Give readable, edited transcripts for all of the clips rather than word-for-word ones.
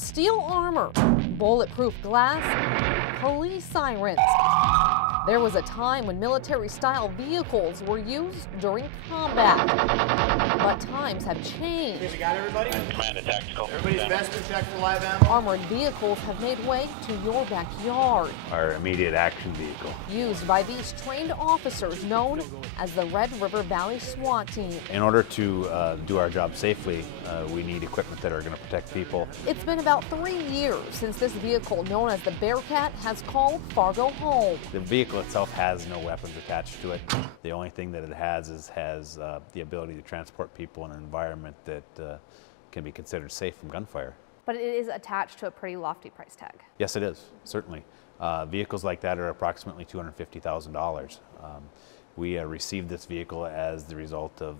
steel armor, bulletproof glass, police sirens. There was a time when military-style vehicles were used during combat, but times have changed. Okay, we got everybody? Command to tactical. Everybody's best been checked for live ammo. Armored vehicles have made way to your backyard, Our immediate action vehicle. used by these trained officers known as the Red River Valley SWAT team. In order to do our job safely, we need equipment that are going to protect people. It's been about 3 years since this vehicle, known as the Bearcat, has called Fargo home. The vehicle itself has no weapons attached to it. The only thing that it has is the ability to transport people in an environment that can be considered safe from gunfire. But it is attached to a pretty lofty price tag. Yes, it is, certainly. Vehicles like that are approximately $250,000. We received this vehicle as the result of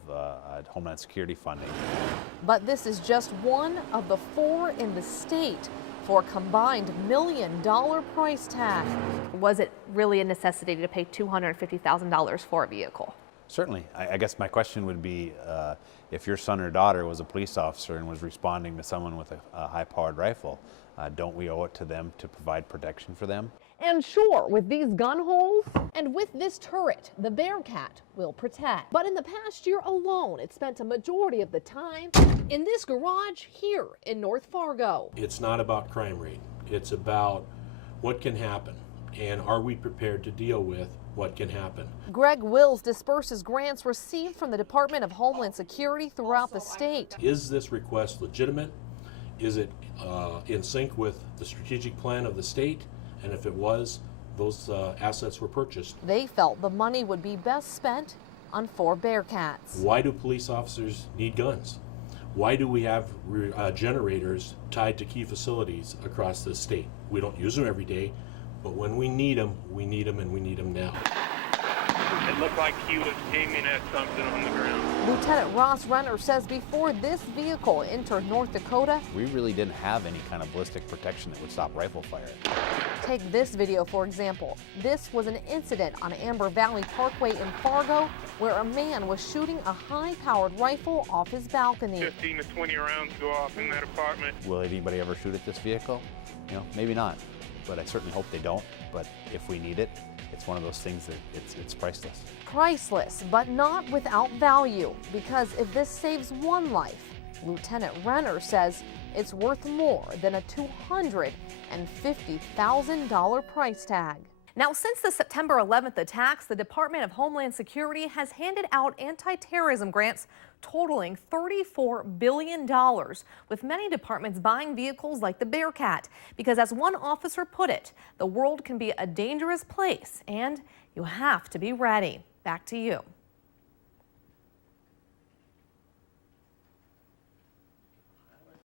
Homeland Security funding. But this is just one of the 4 in the state for a combined $1 million price tag. Was it really a necessity to pay $250,000 for a vehicle? Certainly. I guess my question would be, if your son or daughter was a police officer and was responding to someone with a high-powered rifle, don't we owe it to them to provide protection for them? And sure, with these gun holes and with this turret, the Bearcat will protect. But in the past year alone, it spent a majority of the time in this garage here in North Fargo. It's not about crime rate. It's about what can happen, and are we prepared to deal with what can happen. Greg Wills disperses grants received from the Department of Homeland Security throughout the state. Is this request legitimate? Is it in sync with the strategic plan of the state? And if it was, those assets were purchased. They felt the money would be best spent on 4 Bearcats. Why do police officers need guns? Why do we have generators tied to key facilities across the state? We don't use them every day, but when we need them, we need them, and we need them now. It looked like he was aiming at something on the ground. Lieutenant Ross Renner says before this vehicle entered North Dakota, We really didn't have any kind of ballistic protection that would stop rifle fire. take this video for example. This was an incident on Amber Valley Parkway in Fargo where a man was shooting a high-powered rifle off his balcony. 15 to 20 rounds go off in that apartment. Will anybody ever shoot at this vehicle? You know, maybe not, but I certainly hope they don't. But if we need it, it's one of those things that it's priceless. Priceless, but not without value, because if this saves one life, Lieutenant Renner says it's worth more than a $250,000 price tag. Now, since the September 11th attacks, the Department of Homeland Security has handed out anti-terrorism grants totaling $34 billion, with many departments buying vehicles like the Bearcat. Because as one officer put it, the world can be a dangerous place and you have to be ready. Back to you.